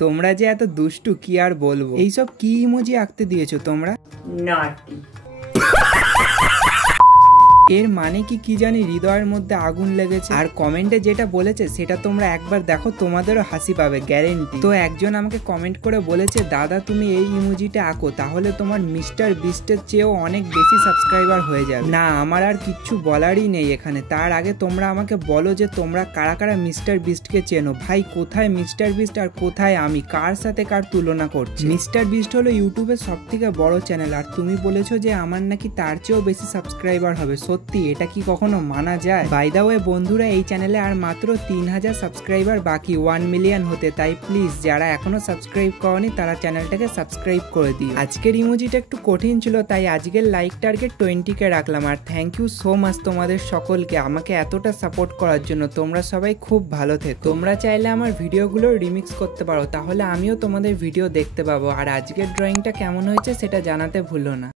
তোমরা যে এত দুষ্টু কি আর বলবো। এইসব কি ইমোজি আঁকতে দিয়েছো তোমরা? নটি। এর মানে কি জানি হৃদয়ের মধ্যে আগুন লেগেছে। আর কমেন্টে যেটা বলেছে সেটা তোমরা একবার দেখো, তোমাদেরও হাসি পাবে গ্যারেন্টি। তো একজন আমাকে কমেন্ট করে বলেছে, দাদা তুমি এই ইমোজিটা আঁকো, তাহলে তোমার মিস্টার বিস্টের চেয়েও অনেক বেশি সাবস্ক্রাইবার হয়ে যাবে। না, আমার আর কিচ্ছু বলারই নেই এখানে। তার আগে তোমরা আমাকে বলো যে তোমরা কারা কারা মিস্টার বিস্টকে চেনো। ভাই কোথায় মিস্টার বিস্ট আর কোথায় আমি, কার সাথে কার তুলনা করছি? মিস্টার বিস্ট হলো ইউটিউবের সব থেকে বড় চ্যানেল, আর তুমি বলেছো যে আমার নাকি তার চেয়েও বেশি সাবস্ক্রাইবার হবে। সত্যি এটা কি কখনো মানা যায়? বাই দা ওয়ে বন্ধুরা, এই চ্যানেলে আর মাত্র 3000 সাবস্ক্রাইবার বাকি 1 মিলিয়ন হতে, তাই প্লিজ যারা এখনো সাবস্ক্রাইব করনি তারা চ্যানেলটাকে সাবস্ক্রাইব করে দিও। আজকের ইমোজিটা একটু কঠিন ছিল, তাই আজকের লাইক টার্গেট 20কে রাখলাম। আর থ্যাংক ইউ সো মাচ তোমাদের সকলকে আমাকে এতটা সাপোর্ট করার জন্য। তোমরা সবাই খুব ভালো থেকো। তোমরা চাইলে আমার ভিডিওগুলো রিমিক্স করতে পারো, তাহলে আমিও তোমাদের ভিডিও দেখতে পাবো। আর আজকের ড্রয়িংটা কেমন হয়েছে সেটা জানাতে ভুলো না।